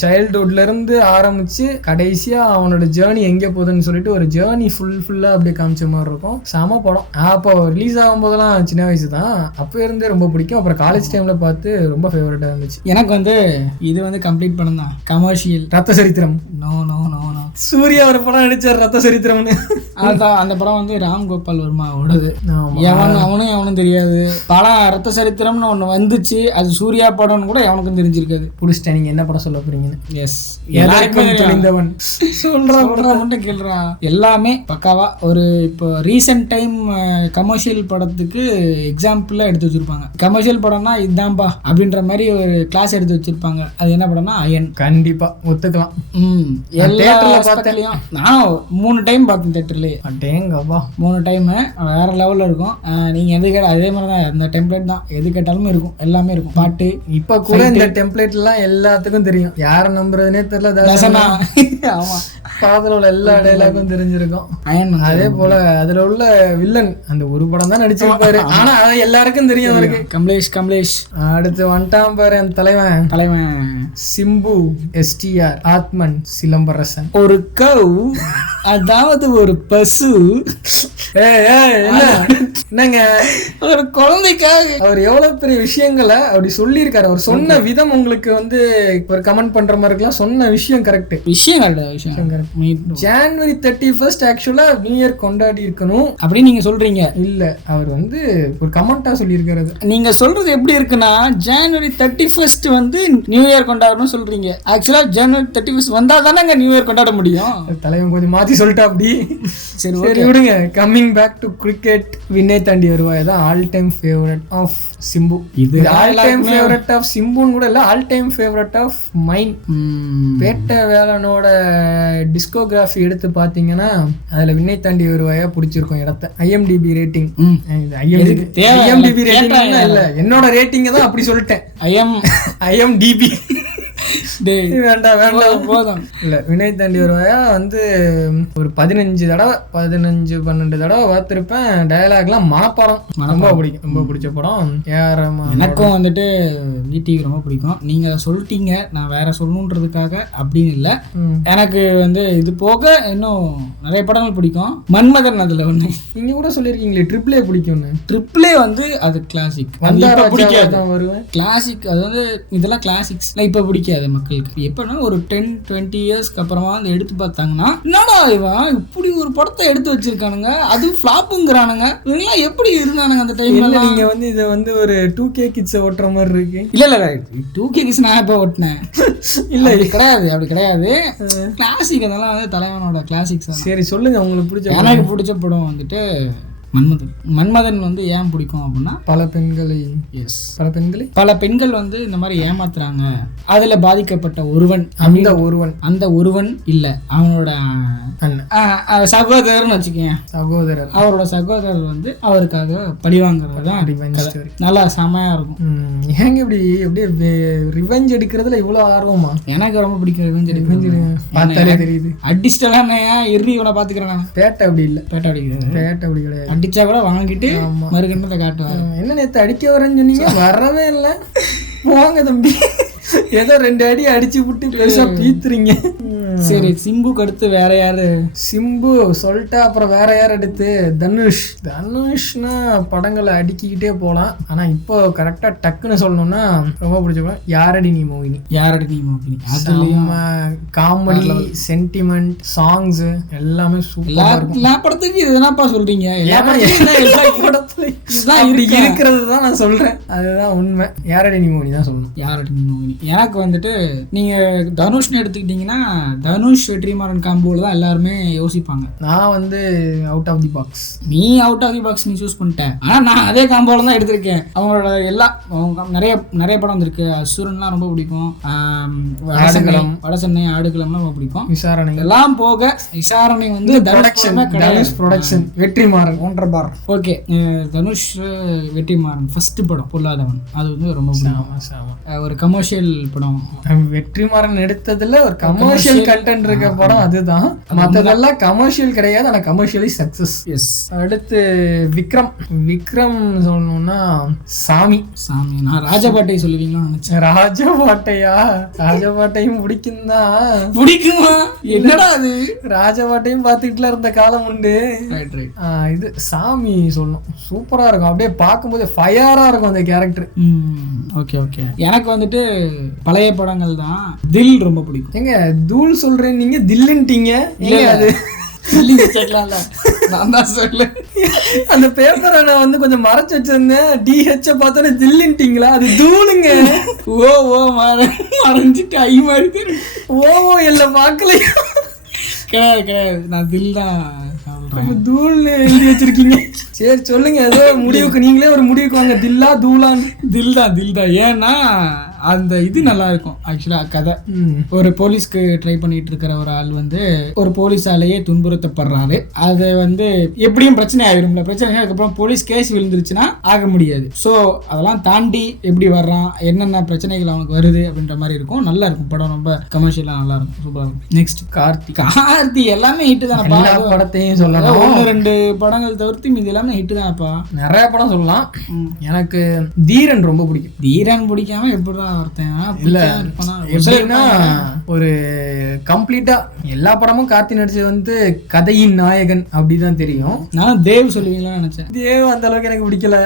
சைல்ட்ஹுட்ல இருந்து ஆரம்பிச்சு கடைசியா அவனோட ஜேர்னி எங்க போகுதுன்னு சொல்லிட்டு ஒரு ஜேர்னி ஃபுல்லா அப்படியே காமிச்ச மாதிரி இருக்கும். செம படம். அப்போ ரிலீஸ் ஆகும் போதெல்லாம் சின்ன வயசு தான், அப்போ இருந்தே ரொம்ப பிடிக்கும். அப்புறம் காலேஜ் டைம்ல பார்த்து ரொம்ப ஃபேவரட்டா இருந்துச்சு. எனக்கு வந்து இது வந்து கம்ப்ளீட் படம் தான். கமர்ஷியல் ரத்த சரித்திரம். நோ சூர்யா ஒரு படம் நடிச்சார் ரத்த சரித்திரம்னு. அதான் அந்த படம் வந்து ராம் கோபால் வர்மா ஓடுது. அவனும் தெரியாது. படம் ரத்த சரித்திரம்னு ஒண்ணு வந்துச்சு, அது சூர்யா படம்னு கூட எவனுக்கும் தெரிஞ்சிருக்காது. புடிச்சிட்டேன் நீங்க என்ன படம் சொல்ல போறீங்கன்னு. எஸ், எல்லாருக்கும் தெரிந்தவன் சொல்றான் மட்டும் கேள்றான். எல்லாமே பக்காவா ஒரு இப்போ ரீசெண்ட் டைம் கமர்ஷியல் படத்துக்கு எக்ஸாம்பிளா எடுத்து வச்சிருப்பாங்க. கமர்ஷியல் படம்னா இதுதான்பா அப்படின்ற மாதிரி ஒரு கிளாஸ் எடுத்து வச்சிருப்பாங்க. அது என்ன படம்னா அயன். கண்டிப்பா ஒத்துக்கலாம். எல்லா படத்துலயும் நான் 3 டைம் பார்த்தேன் தியேட்டர்லயே. அடேங்கப்பா 3 டைம் வேற லெவல்ல இருக்கும். நீங்க எது கேட்ட அதே மாதிரி தான் அந்த டெம்ப்ளேட் தான், எது கேட்டாலுமே இருக்கும், எல்லாமே இருக்கும். பாட்டு இப்ப கூட இந்த டெம்ப்ளேட் எல்லாம் எல்லாத்துக்கும் தெரியும். யாரை நம்புறதுனே தெரியல. தசனா ஆமா, படத்துல உள்ள எல்லா டைலாக்கும் தெரிஞ்சிருக்கும். அதே போல அதுல உள்ள வில்லன் அந்த ஒரு படம் தான் நடிச்சிருப்பாரு, ஆனா அது எல்லாருக்கும் தெரியும் அவருக்கு. கமலேஷ். அடுத்து வந்துட்டான் பாரு அந்த தலைவன் சிம்பு, STR, ஆத்மன், சிலம்பரசன். ஒரு கவ், அதாவது ஒரு பசு. என்னங்க ஒரு குழந்தைக்காக அவர் எவ்வளவு பெரிய விஷயங்களை அப்படி சொல்லியிருக்காரு. அவர் சொன்ன விதம் உங்களுக்கு வந்து ஒரு கமெண்ட் பண்ற மாதிரி இருக்கலாம். சொன்ன விஷயம் கரெக்ட். ஜனவரி 31 ஆக்சுவலா நியூ இயர் கொண்டாடி இருக்கணும் அப்படின்னு நீங்க சொல்றீங்க. இல்ல, அவர் வந்து ஒரு கமெண்டா சொல்லியிருக்காரு. நீங்க சொல்றது எப்படி இருக்குன்னா, ஜனவரி 31 வந்து நியூ இயர் கொண்டாடணும் சொல்றீங்க. ஆக்சுவலா ஜனவரி 31 வந்தா தானே நியூ இயர் கொண்டாட முடியும். தலைவன் கொஞ்சம் மாத்தி சொல்லிட்டா அப்படி. சரி விடுங்க. கம்மிங் பேக் டு கிரிக்கெட், வினய் தாண்டி வருவாய் தான் all time favourite of Simbu. இது ஆல் டைம் ஃபேவரட் ஆஃப் சிம்புன்னு கூட இல்ல, all time favourite of mine. Petta வேலனோட டிஸ்கோகிராஃபி எடுத்து பாத்தீங்கன்னா அதுல வினய் தாண்டி வருவாயா பிடிச்சிருக்கும் இடத்த. IMDb rating. IMDb ரேட்டிங் இல்ல, என்னோட ரேட்டிங் தான் அப்படி சொல்லிட்டேன். IMDb வேண்டாம் போதும். இல்ல, வினய் தாண்டி வருவாயா வந்து ஒரு 15-12 தடவை பார்த்திருப்பேன். டயலாக்லாம் மனப்பாடம். ரொம்ப பிடிக்கும், ரொம்ப பிடிச்ச படம். எனக்கும் வந்துட்டு வீட்டுக்கு ரொம்ப பிடிக்கும். நீங்க சொல்லிட்டீங்க, நான் வேற சொல்லணுன்றதுக்காக அப்படின்னு இல்லை. எனக்கு வந்து இது போக இன்னும் நிறைய படங்கள் பிடிக்கும். மன்மதன் அதுல ஒண்ணு. நீங்க கூட சொல்லியிருக்கீங்களே ட்ரிபிள் ஏ பிடிக்கும்னு. ட்ரிபிள் ஏ வந்து அது கிளாசிக். பிடிக்காது வருவேன் கிளாசிக். அது வந்து இதெல்லாம் கிளாசிக்ஸ் இப்ப பிடிக்காது மக்களுக்கு. எப்பன்னா ஒரு 10-20 இயர்ஸ்க்கு அப்புறமா வந்து எடுத்து பார்த்தாங்கன்னா, என்னடா இவன் இப்படி ஒரு படத்தை எடுத்து வச்சிருக்கானுங்க, அது ஃபிளாப்புங்கிறானுங்க, இவங்கெல்லாம் எப்படி இருந்தானுங்க அந்த டைம்ல. நீங்க வந்து இதை வந்து ஒரு 2K கிட்ஸை ஓட்டுற மாதிரி இருக்கு. இல்ல 2K கிட்ஸ் நான் இப்ப ஓட்டினேன். இல்ல அப்படி கிடையாது. கிளாசிக் அதெல்லாம் வந்து தலைவனோட கிளாசிக்ஸ். சரி சொல்லுங்க உங்களுக்கு பிடிச்ச. எனக்கு பிடிச்ச படம் வந்துட்டு மன்மதன் வந்து ஏன் பிடிக்கும் அப்படின்னா, பல பெண்கள் வந்து இந்த மாதிரி ஏமாத்துறாங்க, அதுல பாதிக்கப்பட்ட அந்த ஒருவன் இல்ல அவனோட சகோதரர்னு வச்சுக்கேன். அவரோட சகோதரர் வந்து அவருக்காக பழிவாங்கிறது நல்லா செமையா இருக்கும். ஏங்க இப்படி அப்படியே ரிவெஞ்ச் எடுக்கிறதுல இவ்வளவு ஆர்வமா? எனக்கு ரொம்ப பிடிக்கும் ரிவெஞ்ச் பார்த்தாலே தெரியுது. அடிஸ்டெல்லாம் எரி இவனை பாத்துக்கிறேன். பேட்டை அப்படி இல்ல, பேட்டை அப்படி கிடையாது. அடிச்சா கூட வாங்கிட்டு மறுகண்டத்தை காட்டுவாங்க. என்ன நேத்து அடிக்க வரேன்னு சொன்னீங்க, வரவே இல்லை. போங்க தம்பி, ஏதோ 2 அடி அடிச்சு விட்டு பெருசா பீத்துறீங்க. சரி, சிம்புக்கு அடுத்து வேற யாரு? சிம்பு சொல்லிட்டா அப்புறம் வேற யார் அடுத்து? தனுஷ்னா படங்களை அடிக்கிட்டே போலாம். ஆனா இப்போ கரெக்டா டக்குன்னு சொல்லணும்னா ரொம்ப பிடிச்ச படம் யாரடி நீ மோகினி. அதுலயும் காமெடி, சென்டிமெண்ட், சாங்ஸ் எல்லாமே சூப்பரா இருக்கும். எல்லா படத்துக்கு இதுதான்ப்பா சொல்றீங்க. இருக்கிறது தான் நான் சொல்றேன், அதுதான் உண்மை. யாரடி நீ மோகினி தான் சொல்லணும். யாரடி நீ மோகினி. எனக்கு வந்துட்டு நீங்க தனுஷ்னு எடுத்துக்கிட்டீங்கன்னா, தனுஷ் வெற்றிமாறன் காம்போல தான் எல்லாருமே யோசிப்பாங்க. நான் வந்து அவுட் ஆஃப் தி பாக்ஸ். நீ அவுட் ஆஃப் தி பாக்ஸ் நீ சூஸ் பண்ணிட்ட. ஆனா நான் அதே காம்போல தான் எடுத்திருக்கேன். அவங்களோட நிறைய படம் வந்திருக்கு. அசுரன்லாம் ரொம்ப பிடிக்கும். வடசென்னை ஆடுகளம்லாம் ரொம்ப பிடிக்கும். விசாரணை எல்லாம் போக, விசாரணை வந்து ப்ரொடக்ஷன் வெற்றிமாறன் ஒன்றரை. ஓகே, தனுஷ் வெற்றிமாறன் ஃபர்ஸ்ட் படம் பொல்லாதவன், அது வந்து ரொம்ப ஒரு கமர்ஷியல் படம். வெற்றிமாறன் எடுத்ததுல ஒரு கமர்ஷியல் கண்டென்ட் இருக்க படம் அதுதான். மத்ததெல்லாம் கமர்ஷியல் கிடையாது, ஆனா கமர்ஷியலி சக்சஸ். எஸ். அடுத்து விக்ரம் சொல்லணும்னா சாமி. நான் ராஜபாட்டை சொல்லுவீங்களா நினைச்சேன். ராஜபாட்டையும் பிடிக்குமா? என்னடா அது, ராஜபாட்டையும் பார்த்துட்டுல இருந்த காலம் உண்டு. இது சாமி சொல்லணும். சூப்பரா இருக்கும், அப்படியே பார்க்கும்போது ஃபயரா இருக்கும் அந்த கேரக்டர். ஓகே. எனக்கு வந்துட்டு பழைய படங்கள் தான். தில் ரொம்ப பிடிக்கும். எங்க தூள் சொல்றேன், நீங்க தில்லுன்ட்டீங்க. அது நான் தான் சொல்லு. அந்த பேப்பரை நான் வந்து கொஞ்சம் மறைச்சு வச்சிருந்தேன். DH பார்த்தோன்னே தில்லுன்ட்டீங்களா? அது தூளுங்க. ஓ மறைஞ்சிட்டு ஐ மாதிரி. ஓ இல்ல பார்க்கலையா? கிடையாது நான் தில் தான் சொல்றேன். தூள்னு எழுதி வச்சிருக்கீங்க. சரி சொல்லுங்க, ஏதோ முடிவுக்கு நீங்களே ஒரு முடிவுக்கு வாங்க. தில்லா தூளான்னு? தில் தான். ஏன்னா அந்த இது நல்லா இருக்கும் ஆக்சுவலாக கதை. ஒரு போலீஸ்க்கு ட்ரை பண்ணிட்டு இருக்கிற ஒரு ஆள் வந்து ஒரு போலீஸாலேயே துன்புறுத்தப்படுறாரு. அது வந்து எப்படியும் பிரச்சனை ஆகிடும்ல. பிரச்சனை அதுக்கப்புறம் போலீஸ் கேஸ் விழுந்துருச்சுன்னா ஆக முடியாது. ஸோ அதெல்லாம் தாண்டி எப்படி வர்றான், என்னென்ன பிரச்சனைகள் அவனுக்கு வருது அப்படின்ற மாதிரி இருக்கும். நல்லா இருக்கும் படம். ரொம்ப கமர்ஷியலாக நல்லா இருக்கும். சூப்பராக இருக்கும். நெக்ஸ்ட் கார்த்தி எல்லாமே ஹிட்டு தானப்பா. படத்தையும் சொல்லலாம். 1-2 படங்கள் தவிர்த்து மீது எல்லாமே ஹிட்டு தானப்பா. நிறைய படம் சொல்லலாம். எனக்கு தீரன் ரொம்ப பிடிக்கும். தீரன் பிடிக்காம எப்படிதான் ஒரு கம்ப்ளீட்டா எல்லா படமும் கார்த்தி நடிச்சது வந்து கதையின் நாயகன் அப்படிதான் தெரியும். நான் தேவ் சொல்லுவீங்களா நினைச்சேன். தேவ் அந்த அளவுக்கு எனக்கு பிடிக்கல.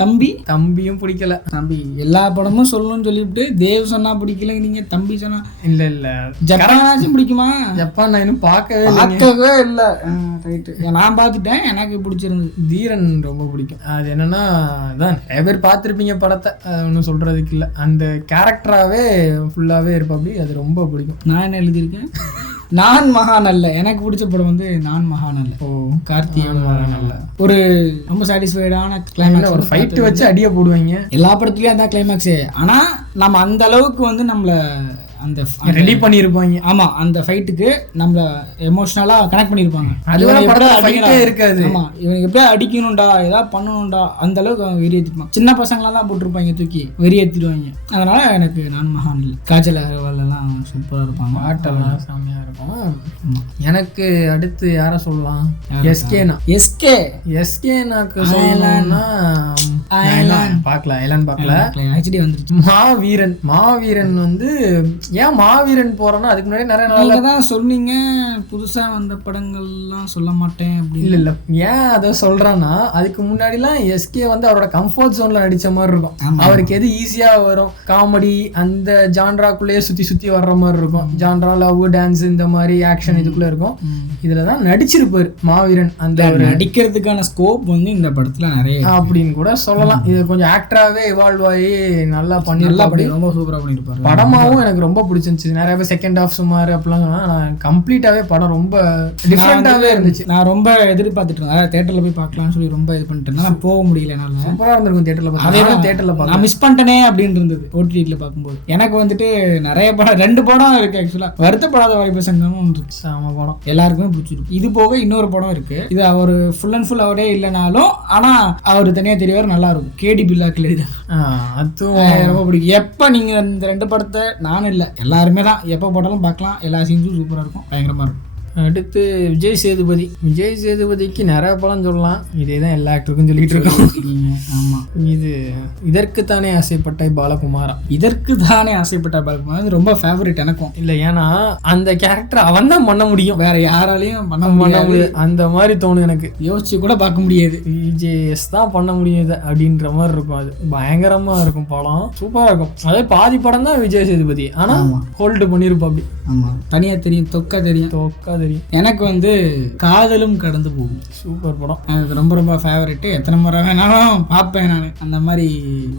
தம்பியும் பிடிக்கல. தம்பி எல்லா படமும் சொல்லணும்னு சொல்லிவிட்டு தேவ் சொன்னா பிடிக்கல, நீங்க தம்பி சொன்னா இல்ல ஜப்பானாச்சும் பிடிக்குமா? ஜப்பான் நான் இன்னும் பார்க்கவே இல்ல. நான் பார்த்துட்டேன், எனக்கு பிடிச்சிருந்தது. தீரன் ரொம்ப பிடிக்கும். அது என்னன்னா அதான் நிறைய பேர் பார்த்துருப்பீங்க படத்தை, ஒன்றும் சொல்றதுக்கு இல்லை. அந்த கேரக்டராகவே ஃபுல்லாகவே இருப்பாப்படி. அது ரொம்ப பிடிக்கும். நான் என்ன எழுதியிருக்கேன், நான் மகான் அல்ல. எனக்கு பிடிச்ச படம் வந்து நான் மகான் அல்ல. கார்த்தி மகான் அல்ல. ஒரு ரொம்ப சாட்டிஸ்ஃபைடான கிளைமேக்ஸ். ஒரு ஃபைட் வச்சு அடிய போடுவாங்க எல்லா படத்துலயும். அதான் கிளைமேக்ஸே. ஆனா நம்ம அந்த அளவுக்கு வந்து நம்மள அந்த ரெடி பண்ணியிருப்பாங்க. ஆமா, அந்த ஃபைட்டுக்கு நம்மள எமோஷனலா கனெக்ட் பண்ணியிருப்பாங்க. இருக்காது. ஆமா, இவனுக்கு எப்படியா அடிக்கணும்டா, ஏதாவது பண்ணணும்டா, அந்த அளவுக்கு அவங்க வெறியேற்றிப்பாங்க. சின்ன பசங்களா தான் போட்டிருப்பாங்க, தூக்கி வெறியேற்றிடுவாங்க. அதனால எனக்கு நான் மகான் இல்லை. காஜல் அகர்வால் எல்லாம் சூப்பரா இருப்பாங்க. பாட்டெல்லாம் செம்மையா இருக்கும். எனக்கு அடுத்து யார சொல்லலாம்? எஸ்கேனாக்கு சொல்லலாம்னா பார்க்கல. ஹெச்டி வந்துருச்சு. மாவீரன் வந்து ஏன் மாவீரன் போறோம்னா அதுக்கு முன்னாடி நிறைய நீங்க தான் சொன்னீங்க புதுசா வந்த படங்கள்லாம் சொல்ல மாட்டேன் அப்படின்னு. இல்ல ஏன் அதை சொல்றேன்னா, அதுக்கு முன்னாடிலாம் எஸ்கே வந்து அவரோட கம்ஃபர்ட் ஜோன்ல நடிச்ச மாதிரி இருக்கும். அவருக்கு எது ஈஸியா வரும், காமெடி அந்த ஜான்ராக்குள்ளேயே சுத்தி வர்ற மாதிரி இருக்கும். ஜான்ரா, லவ், டான்ஸ், இந்த மாதிரி ஆக்ஷன் இதுக்குள்ள இருக்கும். இதுலதான் நடிச்சிருப்பாரு மாவீரன். அந்த நடிக்கிறதுக்கான ஸ்கோப் வந்து இந்த படத்துல நிறைய அப்படின்னு கூட சொல்லலாம். இது கொஞ்சம் ஆக்டராவே இவால்வ் ஆகி நல்லா பண்ணிருப்பாரு. ரொம்ப சூப்பரா பண்ணிருப்பாரு. படமாவும் எனக்கு ரொம்ப பிடிச்சிருந்துச்சு. நிறைய பேர் செகண்ட் ஹாஃப் சுமார் அப்படிலாம் சொன்னா, நான் கம்ப்ளீட்டாவே படம் ரொம்ப டிஃப்ரெண்டாவே இருந்துச்சு. நான் ரொம்ப எதிர்பார்த்துட்டு இருந்தேன் தேட்டர்ல போய் பார்க்கலாம்னு சொல்லி ரொம்ப இது பண்ணிட்டு இருந்தேன். நான் போக முடியல. என்னால சூப்பரா இருந்திருக்கும் தேட்டர்ல. அதே தேட்டர்ல பார்க்க நான் மிஸ் பண்ணிட்டேனே அப்படின்னு இருந்தது ஓடிடில பார்க்கும்போது. எனக்கு வந்துட்டு நிறைய படம், 2 படம் இருக்கு ஆக்சுவலா. வருத்தப்படாத வாலிப சங்கமும் இருக்கு. சாம படம், எல்லாருக்குமே பிடிச்சிருக்கு. இது போக இன்னொரு படம் இருக்கு. இது அவர் ஃபுல் அண்ட் ஃபுல் அவரே இல்லைனாலும் ஆனா அவர் தனியா தெரியவார், நல்லா இருக்கும். கேடி பில்லாக்ல அதுவும் ரொம்ப பிடிக்கும். எப்ப நீங்க இந்த 2 படத்தை, நானும் இல்லை எல்லாருமே தான், எப்போ போட்டாலும் பார்க்கலாம். எல்லா சீன்ஸும் சூப்பராக இருக்கும், பயங்கரமாக இருக்கும். அடுத்து விஜய் சேதுபதிக்கு நிறைய படம் சொல்லலாம். இதே தான் எல்லா ஆக்டருக்கும் சொல்லிட்டு இருக்கோம். ஆமாம், இது இதற்குத்தானே ஆசைப்பட்ட பாலகுமாரா. இதற்குத்தானே ஆசைப்பட்ட பாலகுமாரா ரொம்ப ஃபேவரட் எனக்கும். இல்லை, ஏன்னா அந்த கேரக்டர் அவன் தான் பண்ண முடியும், வேற யாராலையும் பண்ண முடியாது. அந்த மாதிரி தோணும் எனக்கு. யோசிச்சு கூட பார்க்க முடியாது. விஜேஎஸ் தான் பண்ண முடியாது அப்படின்ற மாதிரி இருக்கும். அது பயங்கரமா இருக்கும். படம் சூப்பரா இருக்கும். அதே பாதி படம் தான் விஜய் சேதுபதி, ஆனா ஹோல்டு பண்ணிருப்பா அப்படி. ஆமா, தனியா தெரியும், தொக்கா தெரியும். எனக்கு வந்து காதலும் கடந்து போகும் சூப்பர் படம். எனக்கு ரொம்ப ரொம்ப ஃபேவரட். எத்தனை முறை வேணாலும் பார்ப்பேன் நான். அந்த மாதிரி